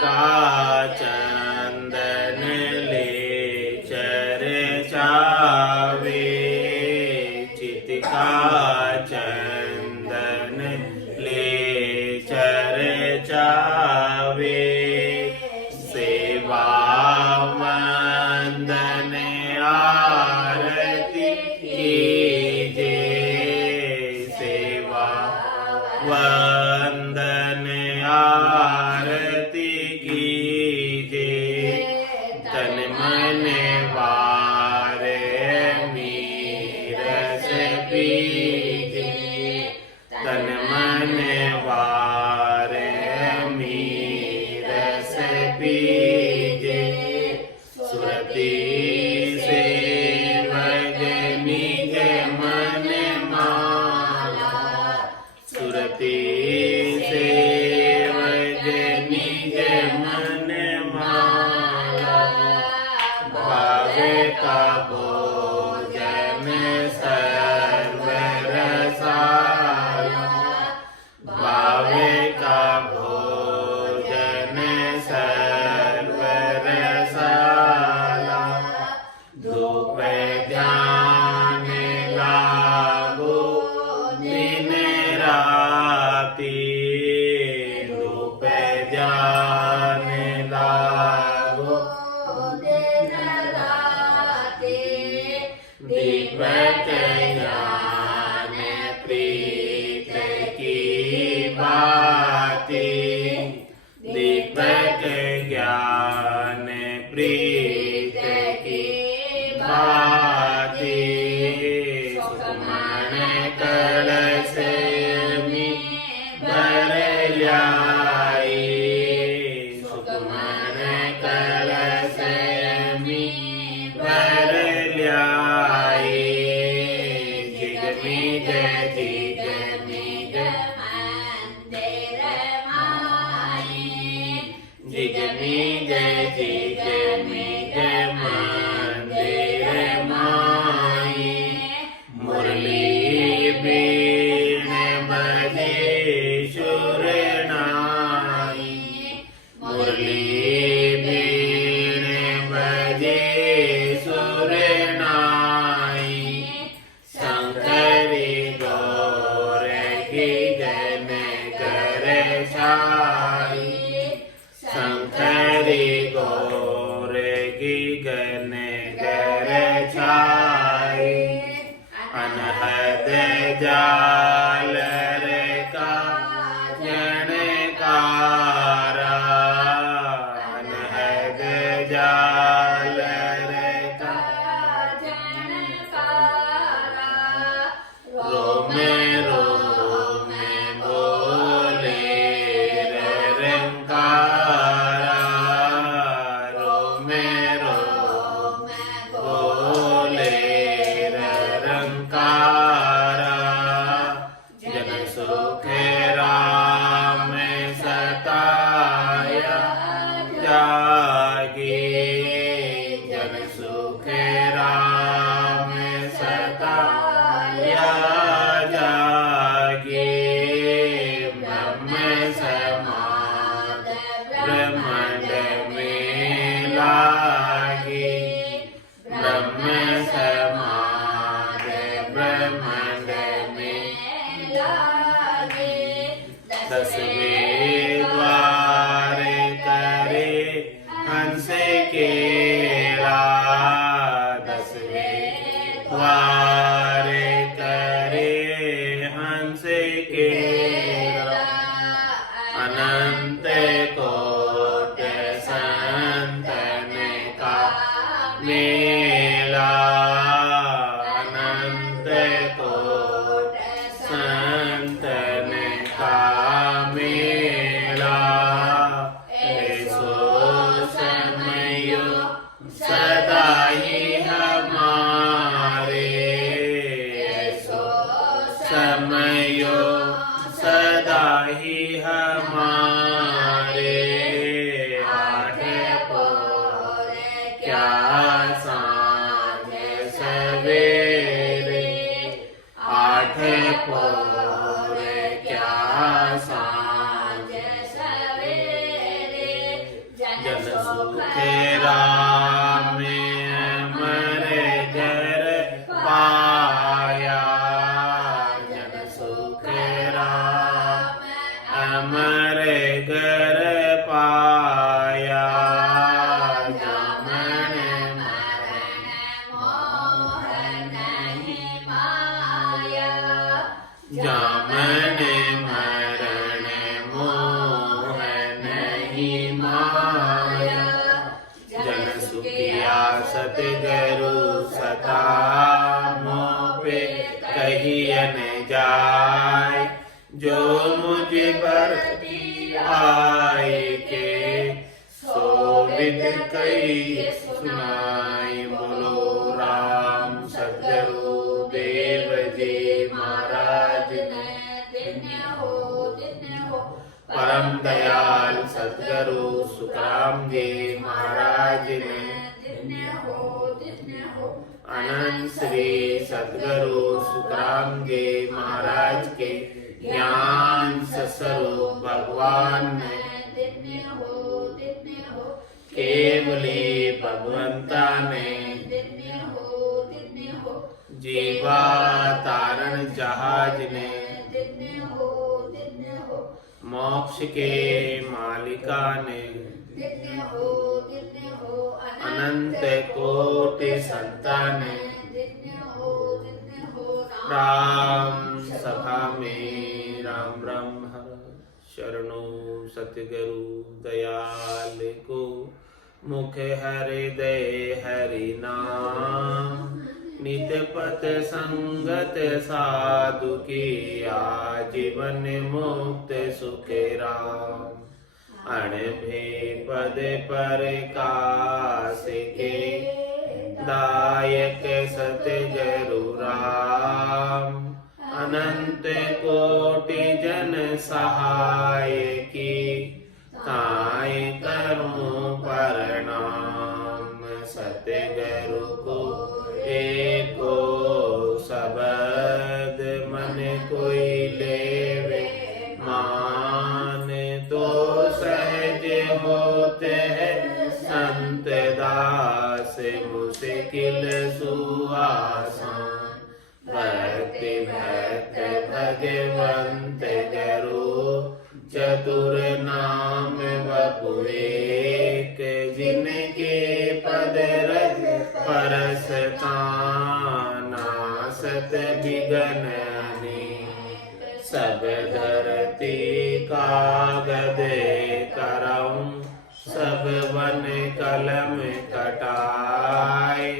का चंदन ले चर्चावे, चित का चंदन ले चर्चावे, सेवा वंदन आरती कीजे, सेवा वंदन आरती कीजे, तन मन वारे मीरस पीजे, तन मन वारे मीरस पीजे, सुरती सेवक निज मन माला, सुरती सेवक निज मन माला, भावे का भोजन सर्व रसाला, भावे का भोजन सर्व रसाला, धूप ध्यान लागो दिन राती, धूप ध्यान लागो दिन राती, दीपक ज्ञान प्रीत की बाती, दीपक ज्ञान प्रीत की बाती, सुखमन कलश में भर लाई, सुखमन कलश में भर लाई, जिगमिग जिगमिग मंदिर माई, जिगमिग जिगमिग मंदिर माई, मुरली बीन बजे सुरनाई, मुरली बीन बजे सुरनाई, शंकरी गौर की जन कर छाई, शंकरी गौर की गन कर छाई, अनहद जाल का जनकारा, अनहद जाल का जनकारा, रोम रोम बोले रंकारा, रोम रोम बोले रंकारा, जन सुख राम सताया जागे, सुख राम अमर घर पाया। जन सुख राम अमर घर पाया। जामन मरण मोह नहीं माया। जामन मरण मोह नहीं माया। जन सुखिया सतगुरु सदा मोह पे कहियन जाय। जो मुझ बरती आए के सो विद कही सुनाई। बोलो राम सतगुरु देव जी महाराज ने धन्य हो परम दयाल सतगुरु सुखराम जी महाराज ने धन्य हो। अनंत श्री सतगुरु सुखराम जी महाराज के ज्ञान स्वरूप भगवान ने धन्य हो। केवली भगवंता ने धन्य हो। जीवा तारण जहाज ने धन्य हो। मोक्ष के मालिका ने धन्य हो। अनंत कोटि संतान ने धन्य हो। राम सभा में राम राम हर शरणो सतगुरु दयाल को। मुख हृदय हरि नाम। नित पथ संगत साधु की आजीवन मुक्त सुख राम। अणभे पद पर कास के दायक सतगुरु राम। अनंत कोटि जन सहाय की ताय करूं प्रणाम। सतगुरु को एको शब्द मन कोई लेवे मान। तो सहज होते हैं संत दास मुश्किल सुआसान। भक्ति भक्त भगवंत गुरु चतुर नाम बपु एक। जिनके पद रज परसता नासत बिघन अनेक। सब धरती कागद करऊं सब वन कलम कटाए।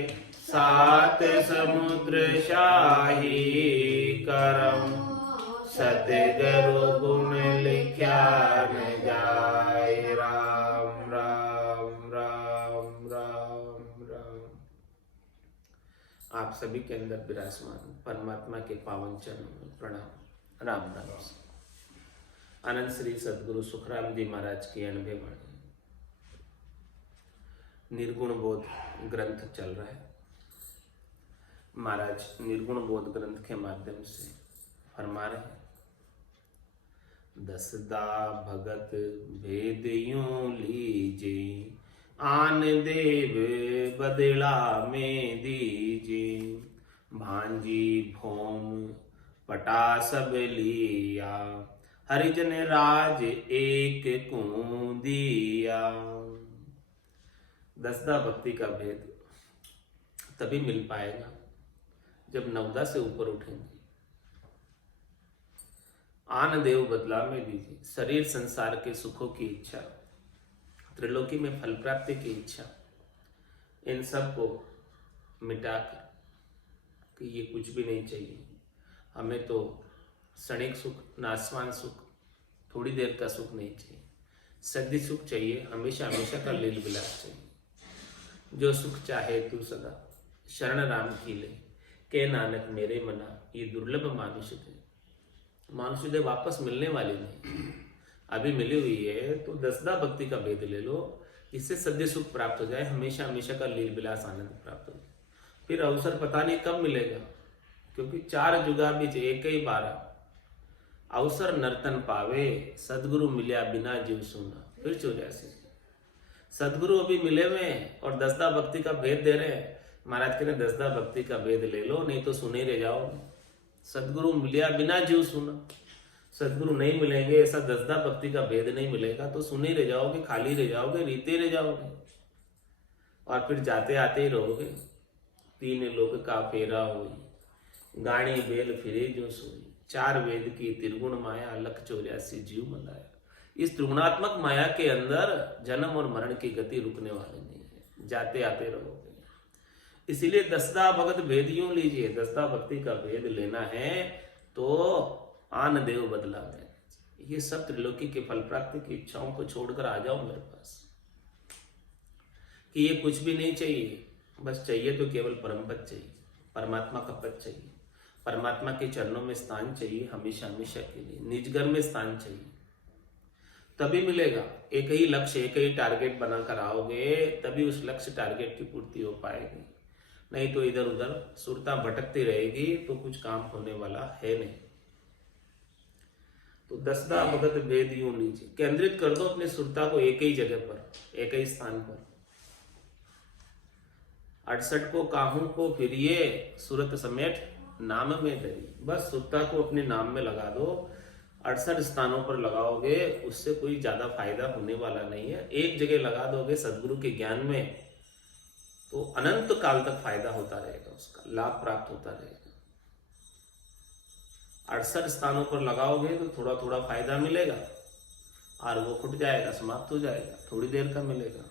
सात समुद्र शाही करऊं सतगुरु गुण लिख्या न जाए। राम राम राम राम राम। आप सभी के अंदर विराजमान परमात्मा के पावन चरणों में प्रणाम। राम राम। आनंद श्री सदगुरु सुखराम जी महाराज की अनुभव वाणी निर्गुण बोध ग्रंथ चल रहा है। महाराज निर्गुण बोध ग्रंथ के माध्यम से फरमा रहे हैं। दसदा भगत भेद यूं लीजे। आन देव बदला में दीजे। भांजी भौम पटा सब लिया। हरिजन राज एक को दिया। दसदा भक्ति का भेद तभी मिल पाएगा जब नवदा से ऊपर उठेंगे। आन देव बदला में दीजिए। शरीर संसार के सुखों की इच्छा, त्रिलोकी में फल प्राप्ति की इच्छा, इन सब को मिटाकर कि ये कुछ भी नहीं चाहिए, हमें तो क्षणिक सुख, नाशवान सुख, थोड़ी देर का सुख नहीं चाहिए, सद्य सुख चाहिए, हमेशा हमेशा का लील विलास चाहिए। जो सुख चाहे तू सदा शरण राम की ले। के नानक मेरे मना ये दुर्लभ मानुष थे। मानुष दे वापस मिलने वाली नहीं, अभी मिली हुई है तो दसदा भक्ति का भेद ले लो, इससे सद्य सुख प्राप्त हो जाए, हमेशा हमेशा का लील विलास आनंद प्राप्त हो जाए। फिर अवसर पता नहीं कब मिलेगा, क्योंकि 4 जुगा बीच एक ही बारा। अवसर नर्तन पावे, सदगुरु मिलिया बिना जीव सुना। फिर 84। सदगुरु अभी मिले हुए हैं और दसदा भक्ति का भेद दे रहे हैं। महाराज कहते दसदा भक्ति का भेद ले लो, नहीं तो सुने रह जाओगे। सदगुरु मिलिया बिना जीव सुना। सदगुरु नहीं मिलेंगे, ऐसा दसदा भक्ति का भेद नहीं मिलेगा तो सुने रह जाओगे, खाली रह जाओगे, रीते रह जाओगे और फिर जाते आते ही रहोगे। तीन लोक का फेरा हुई, गाड़ी बेल फिरे जो सोई, चार वेद की त्रिगुण माया, लख 84 जीव मलाया। इस त्रिगुणात्मक माया के अंदर जन्म और मरण की गति रुकने वाली नहीं है, जाते आते रहोगे। इसीलिए दसदा भगत भेद यूं लीजिए, दसदा भक्ति का भेद लेना है तो आन देव बदला में। ये सब त्रिलोकी के फल प्राप्ति की इच्छाओं को छोड़कर आ जाओ मेरे पास, कि ये कुछ भी नहीं चाहिए, बस चाहिए तो केवल परम पद चाहिए, परमात्मा का पद चाहिए, परमात्मा के चरणों में स्थान चाहिए हमेशा हमेशा के लिए, निजगर में स्थान चाहिए, तभी मिलेगा। एक ही लक्ष्य, एक ही टारगेट बनाकर आओगे तभी उस लक्ष्य टारगेट की पूर्ति हो पाएगी, नहीं तो इधर उधर सुरता भटकती रहेगी तो कुछ काम होने वाला है नहीं। तो दसदा भगत भेद यूं लीजिए, केंद्रित कर दो अपनी सुरता को एक ही जगह पर, एक ही स्थान पर। 68 को काहू को फिरिए, सूरत समेट नाम में धरी। बस सुरता को अपने नाम में लगा दो। 68 स्थानों पर लगाओगे उससे कोई ज्यादा फायदा होने वाला नहीं है। एक जगह लगा दोगे सदगुरु के ज्ञान में तो अनंत काल तक फायदा होता रहेगा, उसका लाभ प्राप्त होता रहेगा। 68 स्थानों पर लगाओगे तो थोड़ा थोड़ा फायदा मिलेगा और वो खुट जाएगा, समाप्त हो जाएगा, थोड़ी देर का मिलेगा।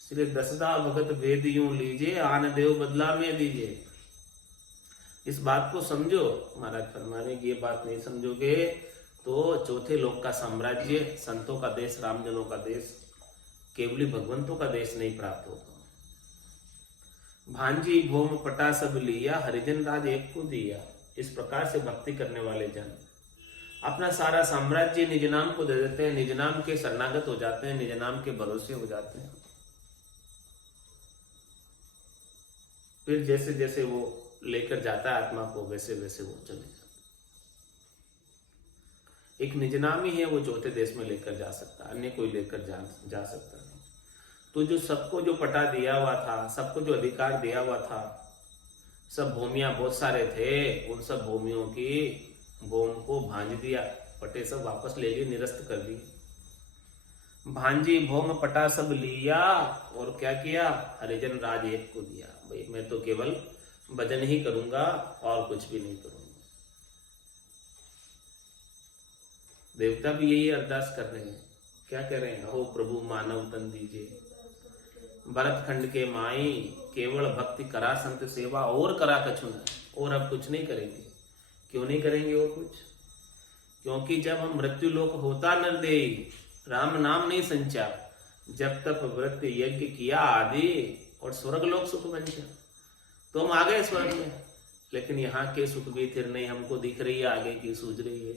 इसलिए दसदा भगत भेद यूं लीजिए, आन देव बदला में दीजिए। इस बात को समझो। महाराज फरमा रहे ये बात नहीं समझोगे तो चौथे लोक का साम्राज्य, संतों का देश, रामजनों का देश, केवली भगवंतों का देश नहीं प्राप्त होगा। भांजी भौम पटा सब लिया, हरिजन राज एक को दिया। इस प्रकार से भक्ति करने वाले जन अपना सारा साम्राज्य निज नाम को दे देते हैं, निज नाम के शरणागत हो जाते हैं, निज नाम के भरोसे हो जाते हैं। फिर जैसे जैसे वो लेकर जाता है आत्मा को, वैसे वैसे वो चले जाते। एक निज नाम ही है वो चौथे देश में लेकर जा सकता, अन्य कोई लेकर जा सकता नहीं। तो जो सबको जो पटा दिया हुआ था, सबको जो अधिकार दिया हुआ था, सब भूमियां बहुत सारे थे, उन सब भूमियों की भूम को भांज दिया, पटे सब वापस ले लिए, निरस्त कर दिए। भांजी भौम पटा सब लिया और क्या किया, हरिजन राज एक को दिया। भाई मैं तो केवल भजन ही करूंगा और कुछ भी नहीं करूंगा। देवता भी यही अरदास कर रहे हैं, क्या कह रहे हैं, हो प्रभु मानव तन दीजिए, भरत खंड के माई केवल भक्ति करा संत सेवा और करा कछु न। और अब कुछ नहीं करेंगे। क्यों नहीं करेंगे और कुछ? क्योंकि जब हम मृत्यु लोक होता नरदेई, राम नाम नहीं संचा, जब तक व्रत यज्ञ किया आदि और स्वर्ग लोक सुख बंचा, तो हम आ गए स्वर्ग में। लेकिन यहाँ के सुख भी फिर नहीं हमको दिख रही है, आगे की सूझ रही है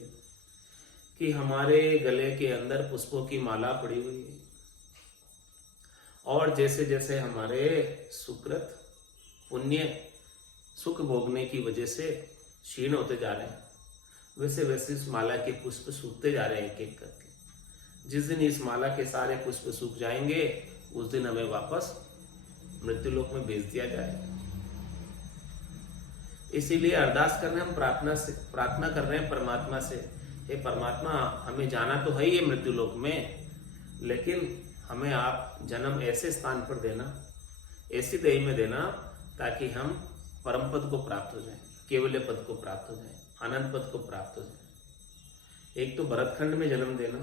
कि हमारे गले के अंदर पुष्पों की माला पड़ी हुई है और जैसे जैसे हमारे सुकृत पुण्य सुख भोगने की वजह से क्षीण होते जा रहे हैं, वैसे वैसे इस माला के पुष्प सूखते जा रहे हैं एक एक करके। जिस दिन इस माला के सारे पुष्प सूख जाएंगे उस दिन हमें वापस मृत्यु लोक में भेज दिया जाएगा। इसीलिए अरदास कर रहे हैं हम, प्रार्थना कर रहे हैं परमात्मा से, हे परमात्मा हमें जाना तो है ही मृत्यु लोक में, लेकिन हमें आप जन्म ऐसे स्थान पर देना, ऐसी देही में देना ताकि हम परम पद को प्राप्त हो जाए, केवल्य पद को प्राप्त हो जाए, अनंत पद को प्राप्त हो जाए। एक तो भरतखंड में जन्म देना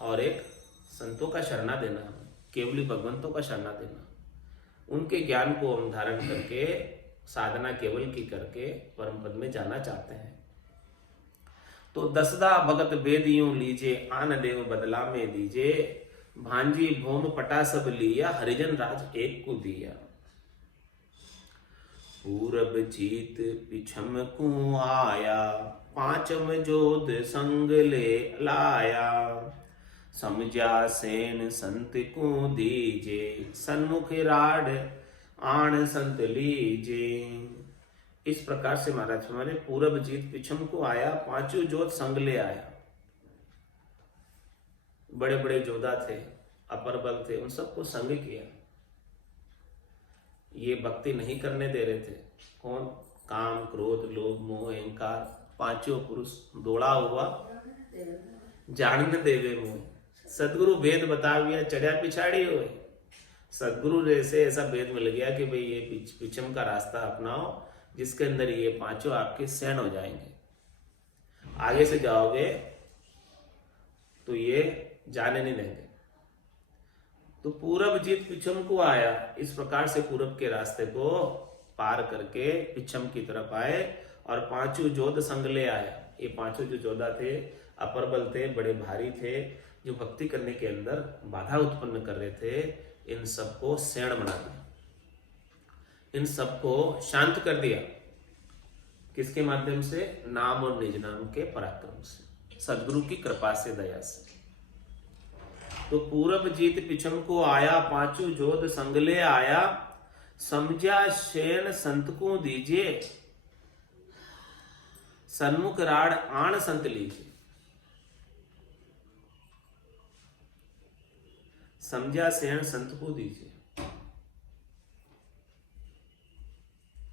और एक संतों का शरणा देना, केवली भगवंतों का शरणा देना, उनके ज्ञान को हम धारण करके साधना केवल की करके परम पद में जाना चाहते हैं। तो दसदा भगत भेद यूं लीजिए, आन देव बदला में दीजिए। भांजी भौम पटा सब लिया, हरिजन राज एक को दिया। पूरब जीत पिछम को आया, पांचम जोध संग ले लाया। समझा सेन संत को दीजे, सन्मुख राड आण संत लीजे। इस प्रकार से महाराज हमारे पूरब जीत पिछम को आया, पांचों जोध संग ले आया। बड़े बड़े जोधा थे, अपर बल थे, उन सबको संग किया। ये भक्ति नहीं करने दे रहे थे। कौन? काम, क्रोध, लोभ, मोह, अहंकार, पांचों पुरुष दौड़ा हुआ जानने देवे मोह। सदगुरु वेद बताविया चढ़िया पिछाड़ी हुए। सदगुरु जैसे ऐसा वेद मिल गया कि भाई ये पिछम का रास्ता अपनाओ, जिसके अंदर ये पांचों आपके शरण हो जाएंगे। आगे से जाओगे तो ये जाने नहीं देंगे। तो पूरब जीत पिछम को आया। इस प्रकार से पूरब के रास्ते को पार करके पिछम की तरफ आए और पांचों जोध संग ले आया। ये पांचों जो जोधा थे, अपर बल थे, बड़े भारी थे, जो भक्ति करने के अंदर बाधा उत्पन्न कर रहे थे, इन सबको शरण बना दिया, इन सबको शांत कर दिया। किसके माध्यम से? नाम और निज नाम के पराक्रम से, सदगुरु की कृपा से, दया से। तो पूरब जीत पिछम को आया, पांचों जोध संग ले आया, समझा शैन संत को दीजिए, सन्मुख राड आण संत लीजिए। समझा शैन संत को दीजिए।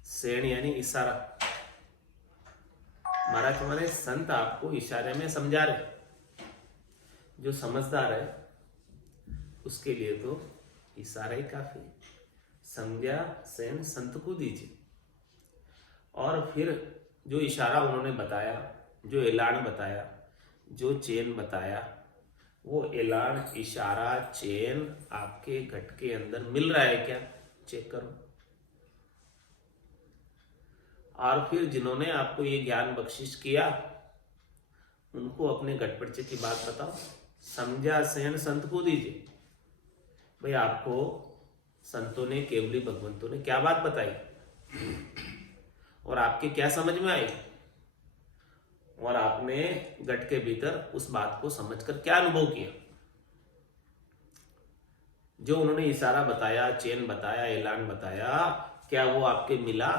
शैन यानी इशारा। महाराज तुम्हारे संत आपको इशारे में समझा रहे। जो समझदार है उसके लिए तो इशारा ही काफी। समझा शैन संत को दीजिए। और फिर जो इशारा उन्होंने बताया, जो ऐलान बताया, जो चेन बताया, वो ऐलान, इशारा, चेन आपके घट के अंदर मिल रहा है क्या? चेक करो। और फिर जिन्होंने आपको ये ज्ञान बख्शिश किया, उनको अपने घट परिचय की बात बताओ। समझा शैन संत को दीजिए। भाई आपको संतों ने, केवली भगवंतों ने क्या बात बताई और आपके क्या समझ में आई, और आपने घट के भीतर उस बात को समझकर क्या अनुभव किया। जो उन्होंने इशारा बताया, चेन बताया, ऐलान बताया, क्या वो आपके मिला?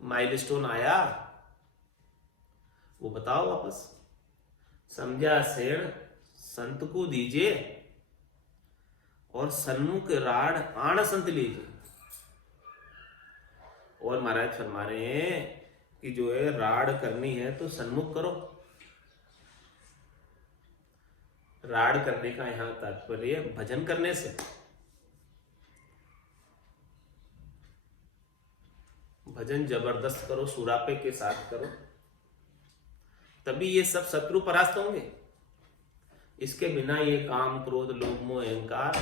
माइलस्टोन आया? वो बताओ वापस। समझा शैन संत को दीजिए और सन्मुख राड आण संत लीजिए। और महाराज फरमा रहे हैं कि जो है राड करनी है तो सन्मुख करो। राड करने का यहां तात्पर्य भजन करने से। भजन जबरदस्त करो, सुरापे के साथ करो, तभी ये सब शत्रु परास्त होंगे। इसके बिना ये काम, क्रोध, लोभ, मोह, अहंकार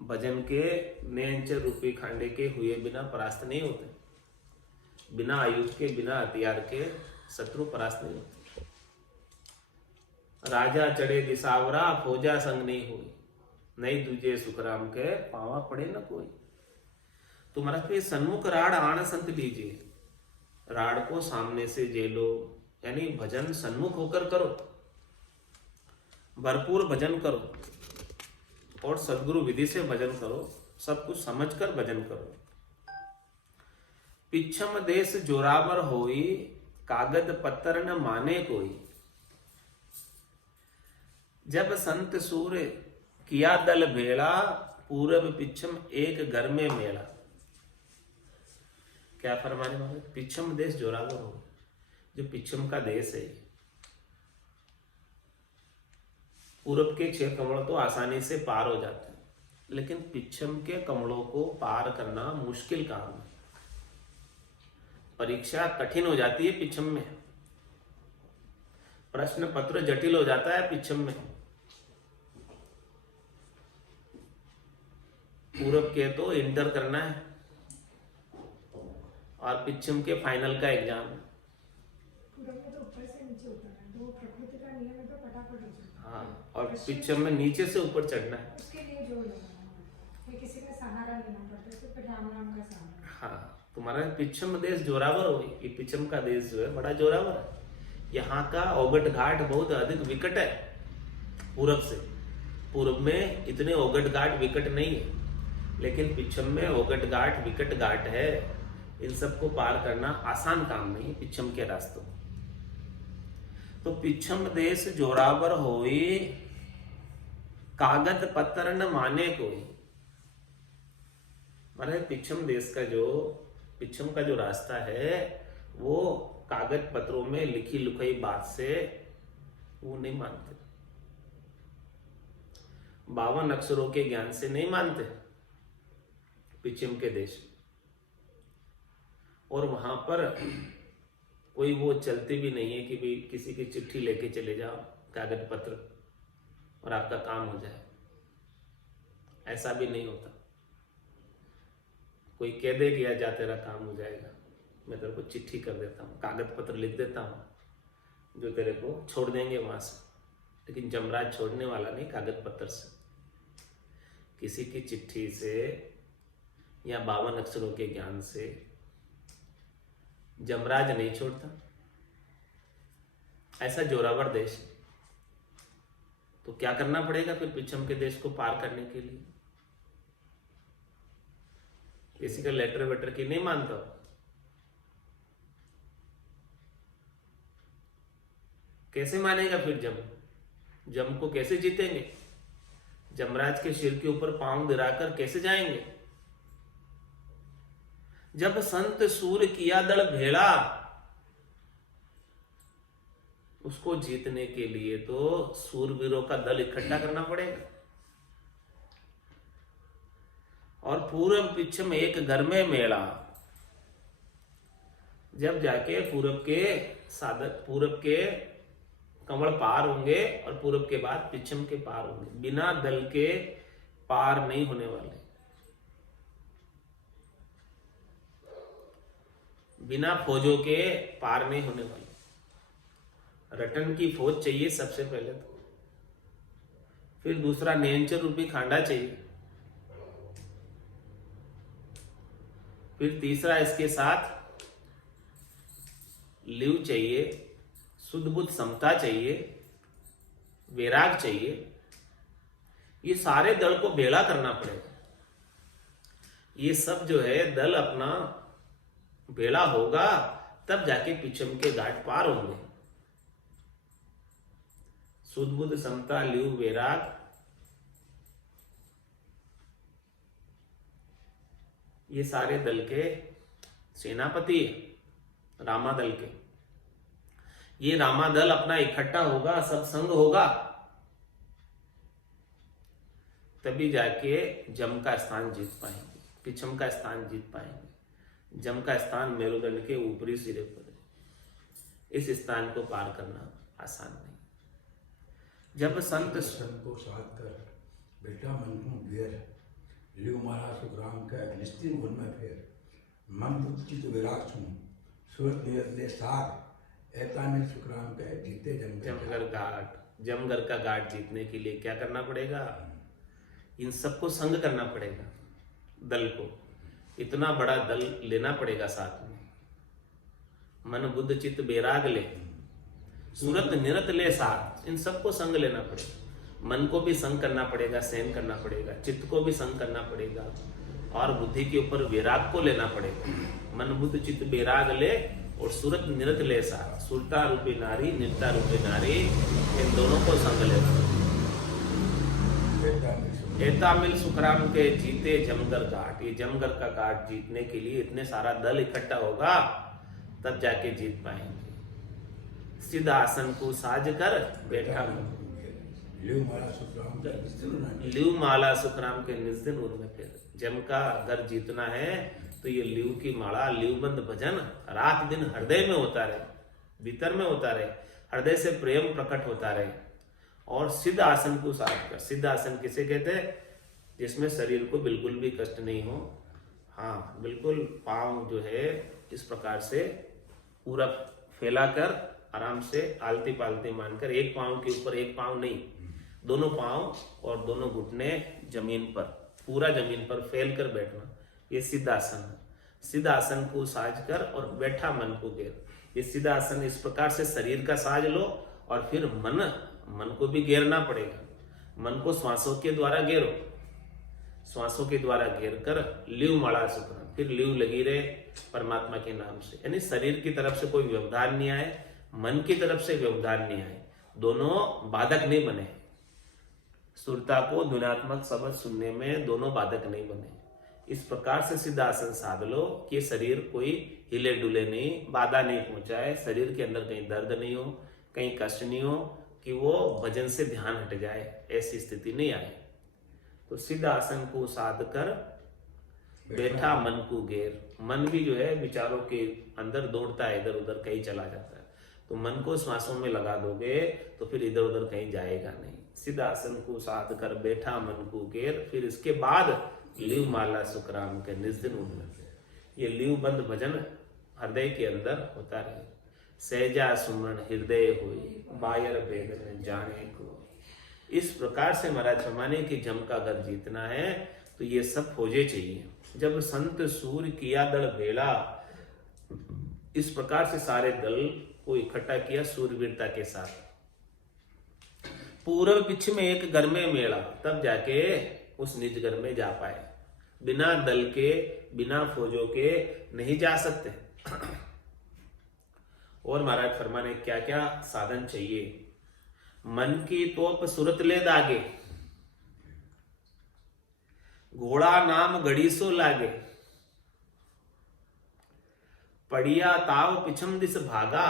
भजन के नैंचर रूपी खांडे के हुए बिना परास्त नहीं होते। बिना आयुध के, बिना हथियार के शत्रु परास्त नहीं होते। राजा चढ़े दिसावरा, फौजा संग नहीं हुई, नहीं दूजे सुखराम के पावा पड़े न कोई। तो महाराज पे सन्मुख राड आण संत लीजिए। राड को सामने से जेलो, यानी भजन सन्मुख होकर करो, भरपूर भजन करो और सदगुरु विधि से भजन करो, सब कुछ समझकर भजन करो। पिछम देश जोरावर होई, कागद पत्थर न माने कोई। जब संत सूर किया दल भेड़ा, पूरब पिछम एक घर में मेला। क्या फरमाने वाले? पिछम देश जोरावर हो, जो पिछम का देश है। पूरब के 6 कमल तो आसानी से पार हो जाते हैं, लेकिन पिछम के कमलों को पार करना मुश्किल काम है। परीक्षा कठिन हो जाती है पिछम में, प्रश्न पत्र जटिल हो जाता है पिछम में। पूरब के तो इंटर करना है और पिछम के फाइनल का एग्जाम है। हाँ, और पिछम में नीचे से ऊपर चढ़ना है। उसके लिए जो किसी का सहारा लेना पड़ता है, तो फिर राम नाम का सहारा। हाँ, तुम्हारा पिछम देश जोरावर हो। ये पिछम का देश जो है बड़ा जोरावर है। यहाँ का औगट घाट बहुत अधिक विकट है पूरब से। पूरब में इतने औगट घाट विकट नहीं है, लेकिन पिछम में औगट घाट विकट घाट है। इन सबको पार करना आसान काम नहीं है पिछम के रास्तों। तो पिछम देश जोरावर होई, कागज पत्र न माने कोई। माने पिछम का जो रास्ता है वो कागज पत्रों में लिखी लुकाई बात से वो नहीं मानते, 52 अक्षरों के ज्ञान से नहीं मानते पिछम के देश। और वहां पर कोई वो चलती भी नहीं है कि भाई किसी की चिट्ठी लेके चले जाओ कागज पत्र और आपका काम हो जाए, ऐसा भी नहीं होता। कोई कह दे कि जा तेरा काम हो जाएगा, मैं तेरे को चिट्ठी कर देता हूँ, कागज पत्र लिख देता हूँ जो तेरे को छोड़ देंगे वहां से। लेकिन जमराज छोड़ने वाला नहीं कागज पत्र से, किसी की चिट्ठी से या 52 अक्षरों के ज्ञान से जमराज नहीं छोड़ता। ऐसा जोरावर देश है। तो क्या करना पड़ेगा फिर पिछम के देश को पार करने के लिए? किसी का लेटर वेटर की नहीं मानता हो, कैसे मानेगा फिर जम को कैसे जीतेंगे? जमराज के सिर के ऊपर पांव गिराकर कैसे जाएंगे? जब संत सूर किया दल भेड़ा, उसको जीतने के लिए तो सूरवीरों का दल इकट्ठा करना पड़ेगा। और पूरब पिछम एक घर में मेला, जब जाके पूरब के कमल पार होंगे और पूरब के बाद पिछम के पार होंगे। बिना दल के पार नहीं होने वाले, बिना फौजों के पार नहीं होने वाले। रटन की फौज चाहिए सबसे पहले तो, फिर दूसरा नेंचर रूपी खांडा चाहिए, फिर तीसरा इसके साथ लिव चाहिए, शुद्ध बुद्ध समता चाहिए, वैराग चाहिए। ये सारे दल को भेड़ा करना पड़ेगा। ये सब जो है दल अपना भेड़ा होगा तब जाके पिछम के घाट पार होंगे। शुद्ध बुद्ध समता लिव वैराग, ये सारे दल के सेनापति है, रामा दल के। ये रामा दल अपना इकट्ठा होगा, सत्संग होगा, तभी जाके जम का स्थान जीत पाएंगे, पिछम का स्थान जीत पाएंगे। जम का स्थान मेरुदंड के ऊपरी सिरे पर है। इस स्थान को पार करना आसान नहीं। जब संत को साथ कर बेटा मन को घेर, लिव मारा सुखराम का निश्चित गुण में फेर, मन बुद्ध चित विराग छू, सूरत नियत साग, ऐता में सुखराम का जीते जमगर घाट। जमगर का घाट जीतने के लिए क्या करना पड़ेगा? इन सबको संग करना पड़ेगा, दल को इतना बड़ा दल लेना पड़ेगा साथ में। मन बुद्ध चित्त बैराग ले, सूरत निरत ले साथ, इन सबको संग लेना पड़ेगा। मन को भी संग करना पड़ेगा, सहन करना पड़ेगा, चित्त को भी संग करना पड़ेगा और बुद्धि के ऊपर वैराग को लेना पड़ेगा। मन बुद्ध चित्त बैराग ले और सूरत निरत ले साथ, सुरता रूपी नारी, निरता रूपी नारी, इन दोनों को संग लेना। एता मिल सुखराम के जीते जमगर घाट। ये जमगर का घाट जीतने के लिए इतने सारा दल इकट्ठा होगा तब जाके जीत पाएंगे। सीधा आसन को साज कर बैठा, लिव माला सुखराम के निज दिन उर्मे फिर। जम का अगर जीतना है तो ये लिव की माला, लिवबंद भजन रात दिन हृदय में होता रहे, भीतर में होता रहे, हृदय से प्रेम प्रकट होता रहे। और सिद्ध आसन को साथ कर। सिद्ध आसन किसे कहते हैं? जिसमें शरीर को बिल्कुल भी कष्ट नहीं हो। हाँ, बिल्कुल पाँव जो है इस प्रकार से पूरा फैलाकर आराम से आलती पालती मानकर, एक पाँव के ऊपर एक पाँव नहीं, दोनों पाँव और दोनों घुटने जमीन पर, पूरा जमीन पर फैल कर बैठना, ये सिद्ध आसन है। सिद्ध आसन को साज कर और बैठा मन को घेर। ये सिद्ध आसन इस प्रकार से शरीर का साज लो और फिर मन को भी घेरना पड़ेगा। मन को श्वासों के द्वारा घेरो, श्वासों के द्वारा घेर कर लिव माला सुखराम, फिर लिव लगी रहे परमात्मा के नाम से। यानी शरीर की तरफ से कोई व्यवधान नहीं आए, मन की तरफ से व्यवधान नहीं आए, दोनों बाधक नहीं बने। सुरता को ध्वन्यात्मक शब्द सुनने में दोनों बाधक नहीं बने। इस प्रकार से सिद्धासन साध लो कि शरीर कोई हिले डुले नहीं, बाधा नहीं पहुंचाए, शरीर के अंदर कहीं दर्द नहीं हो, कहीं कष्ट नहीं हो कि वो भजन से ध्यान हट जाए, ऐसी स्थिति नहीं आए। तो सिद्धासन को साध कर बैठा मन को घेर। मन भी जो है विचारों के अंदर दौड़ता है, इधर उधर कहीं चला जाता है, तो मन को श्वासों में लगा दोगे तो फिर इधर उधर कहीं जाएगा नहीं। सिद्धासन को साध कर बैठा मन को घेर। फिर इसके बाद लीव माला सुखराम के निज दिन उन्नत। ये लीव बंद भजन हृदय के अंदर होता रहे। सहजा सुमन हृदय हुई, बायर भेद न जाने को। इस प्रकार से महाराज फरमाने की जम का अगर जीतना है तो ये सब फौजे चाहिए। जब संत सूर किया दल भेला, इस प्रकार से सारे दल को इकट्ठा किया सूरवीरता के साथ। पूर्व पश्चिम में एक घर में मेला, तब जाके उस निज घर में जा पाए। बिना दल के, बिना फौजों के नहीं जा सकते। और महाराज फरमाने क्या क्या साधन चाहिए। मन की तोप सुरत ले दागे, घोड़ा नाम गड़ी सो लागे, पड़िया ताव पिछम दिस भागा,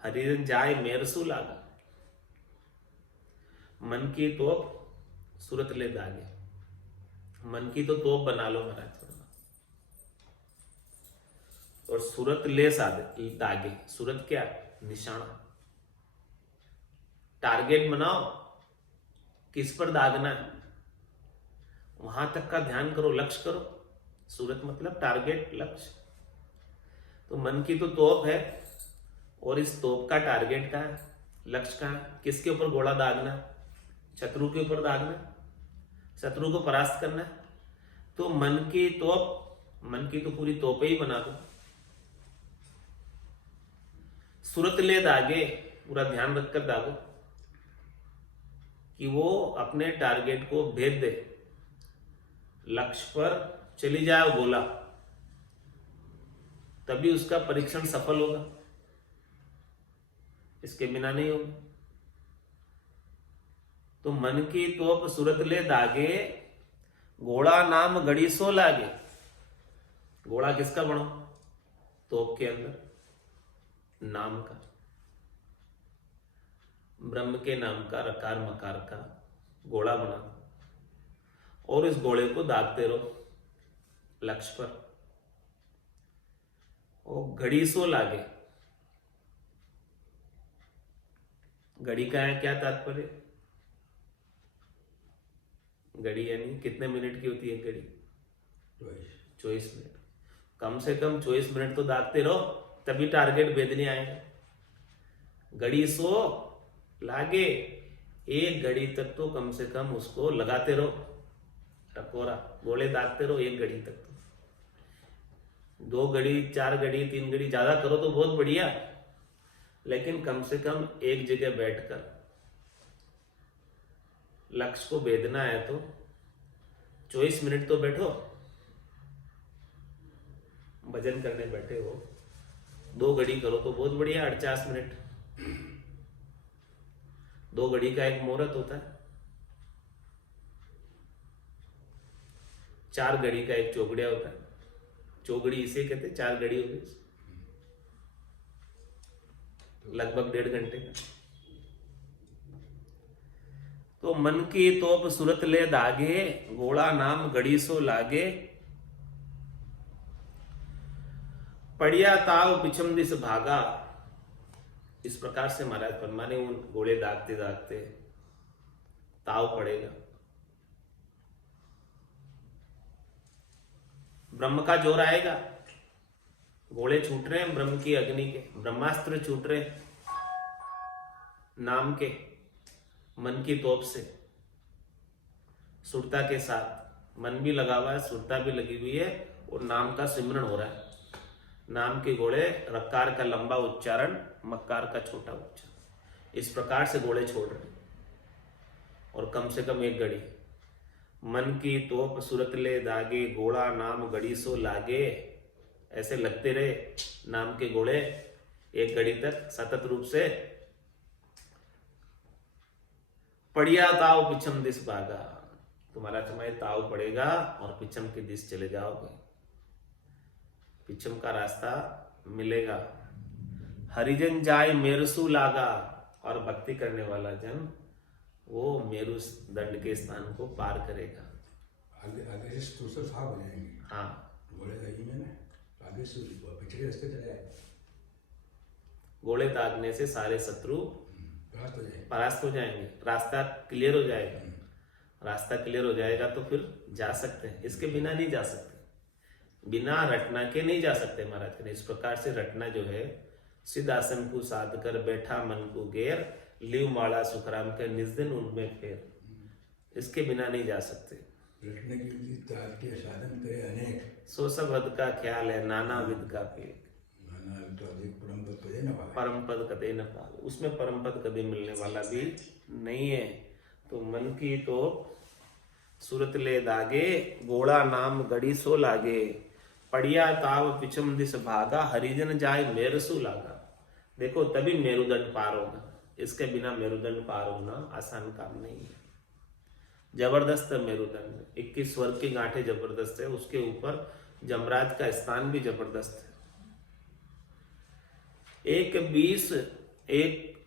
हरिजन जाय मेरसू लागा। मन की तोप सूरत ले दागे। मन की तो तोप बना लो महाराज, और सूरत ले साधे दागे। सूरत क्या? निशाना, टारगेट बनाओ, किस पर दागना है वहां तक का ध्यान करो, लक्ष्य करो। सूरत मतलब टारगेट, लक्ष्य। तो मन की तो तोप है, और इस तोप का टारगेट का है, लक्ष्य का है। किसके ऊपर घोड़ा दागना? शत्रु के ऊपर दागना, शत्रु को परास्त करना। तो मन की तोप, मन की तो पूरी तोप ही बना दो। सूरत ले दागे, पूरा ध्यान रखकर दागो कि वो अपने टारगेट को भेद दे, लक्ष्य पर चली जाए गोला, तभी उसका परीक्षण सफल होगा, इसके बिना नहीं होगा। तो मन की तोप सूरत ले दागे, घोड़ा नाम गड़ी सो लागे। घोड़ा किसका बनो? तोप के अंदर नाम का, ब्रह्म के नाम का, रकार मकार का घोड़ा बना, और इस घोड़े को दागते रहो लक्ष्य पर। और घड़ी सो लागे। घड़ी का है क्या तात्पर्य? घड़ी यानी कितने मिनट की होती है घड़ी? 24 मिनट। कम से कम 24 मिनट तो दागते रहो, तभी टारगेट भेदने आएगा। घड़ी सो लागे, एक घड़ी तक तो कम से कम उसको लगाते रहो, टकोरा गोले दागते रहो एक घड़ी तक। तो 2 घड़ी, 4 घड़ी, 3 घड़ी ज्यादा करो तो बहुत बढ़िया, लेकिन कम से कम एक जगह बैठकर लक्ष्य को भेदना है तो 24 मिनट तो बैठो। भजन करने बैठे हो, 2 घड़ी करो तो बहुत बढ़िया, 48 मिनट। 2 घड़ी का एक मुहूर्त होता है, 4 घड़ी का एक चौगड़िया होता है। चौगड़ी इसे कहते हैं, 4 घड़ी हो गई, लगभग 1.5 घंटे का। तो मन की तोप सूरत ले दागे, घोड़ा नाम गड़ी सो लागे, पड़िया ताव पिछम दिस भागा। इस प्रकार से महाराज फरमाने उन घोड़े दागते दागते ताव पड़ेगा, ब्रह्म का जोर आएगा। घोड़े छूट रहे हैं ब्रह्म की अग्नि के, ब्रह्मास्त्र छूट रहे हैं नाम के, मन की तोप से, सुरता के साथ। मन भी लगा हुआ है, सुरता भी लगी हुई है, और नाम का सिमरण हो रहा है। नाम के घोड़े, रकार का लंबा उच्चारण, मक्कार का छोटा उच्चारण, इस प्रकार से घोड़े छोड़ रहे हैं। और कम से कम 1 घड़ी। मन की तोप सूरत ले दागे, घोड़ा नाम गड़ी सो लागे। ऐसे लगते रहे नाम के घोड़े 1 घड़ी तक सतत रूप से। पड़िया ताव पिछम दिस भागा, तुम्हारा समय ताव पड़ेगा और पिछम की दिश चले जाओगे, पिछम का रास्ता मिलेगा। हरिजन जाय मेरसू लागा, और भक्ति करने वाला जन वो मेरु दंड के स्थान को पार करेगा। आगे आगे से तो सब साफ हो जाएंगे। हाँ, बोलेगा ही में ना, आगे से पिछले रास्ते चले जाए, गोले दागने से सारे शत्रु रास्ता हो जाए, परास्त हो जाएंगे, रास्ता क्लियर हो जाएगा। रास्ता क्लियर हो जाएगा तो फिर जा सकते हैं, इसके बिना नहीं जा सकते, बिना रटना के नहीं जा सकते। महाराज ने इस प्रकार से रटना जो है, सिद्धासन को साध कर बैठा मन को गेर, लिव माला सुखराम के निज दिन उनमें फेर, इसके बिना नहीं जा सकते। रटने के लिए तार के साधन करे अनेक, सो सब हद का ख्याल है नाना विद का पेट, नाना तो अधिक परम पद कदे न पावे, परम पद कदे न पावे, उसमें परम पद कदे मिलने वाला भी नहीं है। तो मन की तो सूरत ले दागे, गोड़ा नाम गड़ी सो लागे, पड़िया ताव पिछम दिस भागा, हरिजन जाय मेरसू लागा। देखो तभी मेरुदंड पार होगा, इसके बिना मेरुदंड पार होना आसान काम नहीं है। जबरदस्त है मेरुदंड, 21 स्वर्ग की गांठें जबरदस्त है, उसके ऊपर जमराज का स्थान भी जबरदस्त है।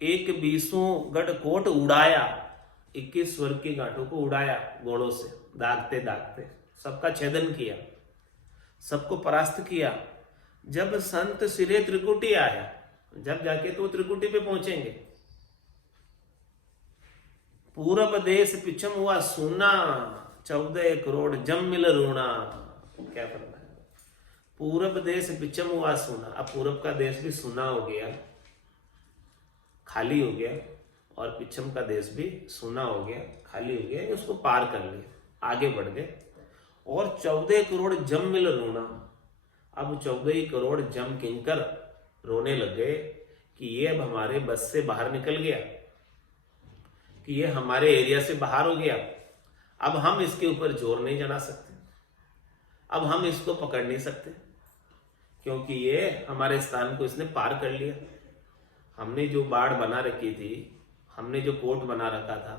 एक बीसों गढ़ कोट उड़ाया, 21 स्वर्ग की गांठों को उड़ाया घोड़ों से, दागते दागते सबका छेदन किया, सबको परास्त किया। जब संत सिरे त्रिकुटी आया, जब जाके तो त्रिकुटी पे पहुंचेंगे। पूरब देश पिछम हुआ सुना, 14 करोड़ जम मिल रूणा। क्या करना है, पूरब देश पिछम हुआ सुना। अब पूरब का देश भी सुना हो गया, खाली हो गया, और पिछम का देश भी सुना हो गया, खाली हो गया, उसको पार कर लिया, आगे बढ़ गए। और 14 करोड़ जम मिल रोना, अब 14 करोड़ जम किंकर रोने लग गए कि ये अब हमारे बस से बाहर निकल गया, कि ये हमारे एरिया से बाहर हो गया, अब हम इसके ऊपर जोर नहीं चढ़ा सकते, अब हम इसको पकड़ नहीं सकते, क्योंकि ये हमारे स्थान को इसने पार कर लिया। हमने जो बाड़ बना रखी थी, हमने जो कोट बना रखा था,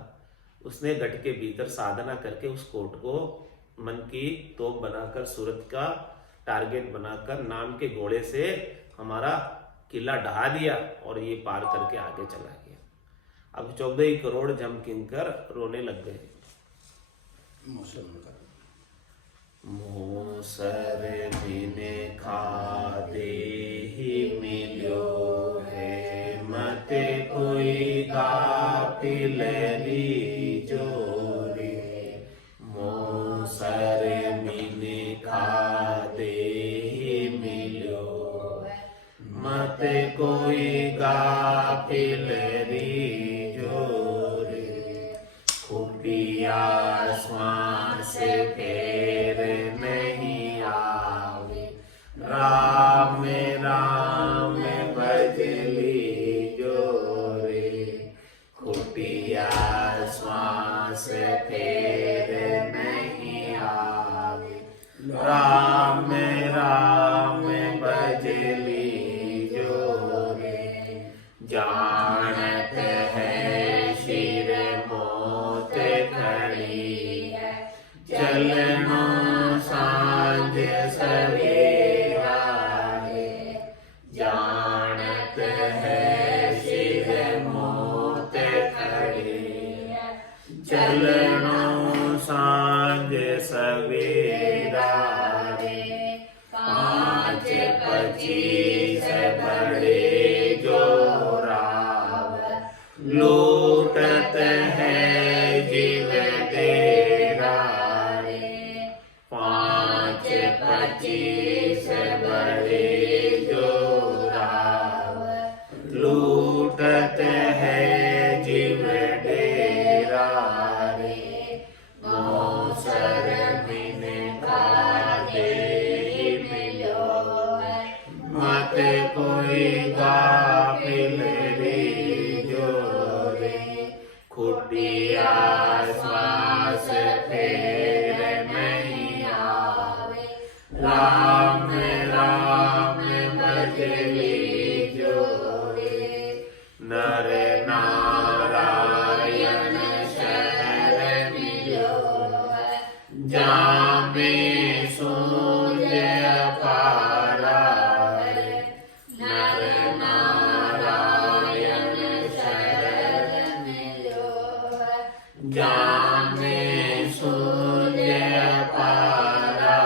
उसने गढ़ के भीतर साधना करके उस कोट को मन की तोप बनाकर, सूरत का टारगेट बनाकर, नाम के घोड़े से हमारा किला ढहा दिया और ये पार करके आगे चला गया। अब 14 करोड़ जम किंकर रोने लग गए। मोसर बिने खादे ही मिलो है, मते कोई गापिलरी जोरी। मोसर बिने खादे ही मिलो, मते कोई गापिलरी खुटिया श्वास फेर नहीं आवे, राम राम भजली जोरे। खुटिया श्वास फेर नहीं आवे, राम राम भजली जोरे। जानत है शिर मोत खड़ी है, चलनो सांझ सवेरा है। जानत है शिर मोत खड़ी है, चलनो सांझ सवेरा है। 5 25 बड़े लूटत है जीव तेरा रे। 5 25 बड़े जोराव, लूटत है जीव तेरा रे। मोसर बिने खादे ही मिलो है, मत कोई गाफिल खुटिया श्वास फेर नहीं आवे, राम राम भजली जोरे। नर नारायण जामे सूर्य अपारा है, नर नारायण शरण मिलो है। जामे सूर्य अपारा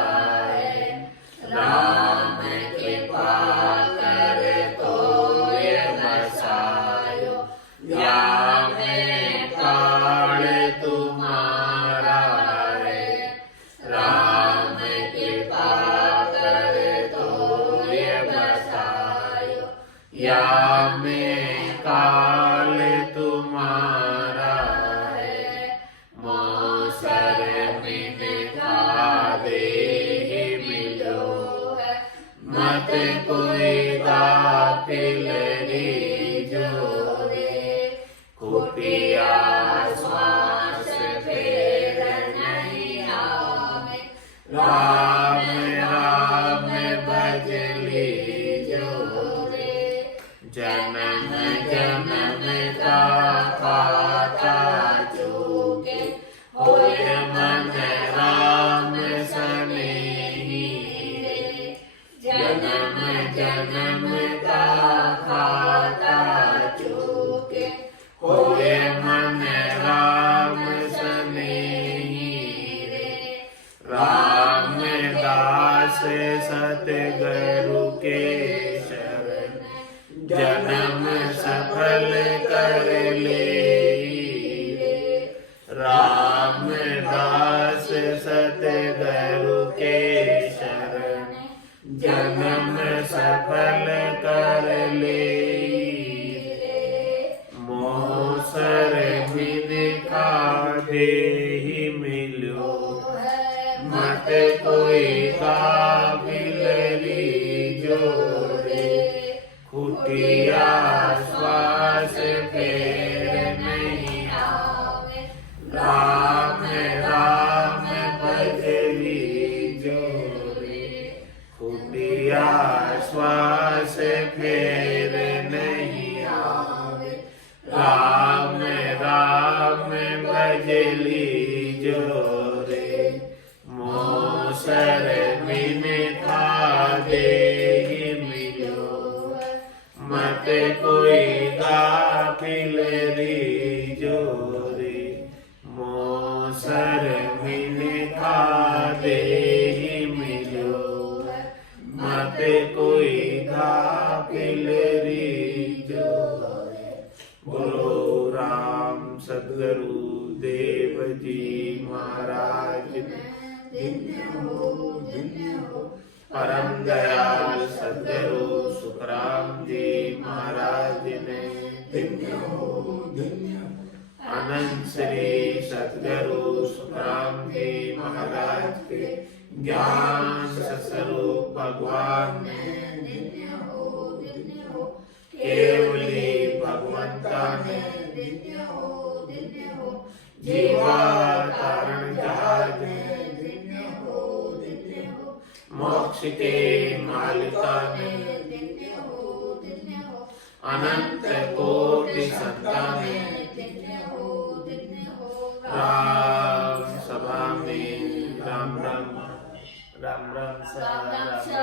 है, राम कृपा कर तोय बसायो। या में काल तुम्हारा है, राम कृपा कर तोय बसायो। या में काल तुम्हारा है, मौसर मिन का देहि मिलो है। मत कोई गाफिल जोरे, कुटिया श्वास फेर नहीं आवे। राम राम भजली जोरे, जन्म जन्म का पाता चूके। होय मन राम सनेही रे, जन्म जन्म का खाता चूके। होय मन राम सनेही रे, रामदास सतगुरु के शरण। जन्म सफल कर ले रे, रामदास सतगुरु के शरण। जन्म सफल कर ले रे, मौसर बिन का देहि मिलो है। मत कोई काबिल जोरे, कुटिया श्वास फेर नहीं आवे। राम राम भजली जोरे, कुटिया श्वास फेर नहीं आवे। राम राम भजली जोरे, मौसर बिन का देहि मिलो है। मत कोई गाफिल जोरे, मौसर बिन का देहि मिलो है। मत कोई गाफिल जोरे। बोलो राम सद्गुरु देव जी महाराज धन्य हो परम दयाल सद्गुरु सुखराम जी महाराज ने। धन्य हो अनंत श्री सद्गुरु सुखराम जी महाराज के ज्ञान स्वरूप भगवान ने। धन्य हो केवली भगवंता ने जीवा तारण जहाज ने। मोक्ष के मालिका ने अनंत कोटि संताने। राम सभा में राम राम राम राम सा राम राम सा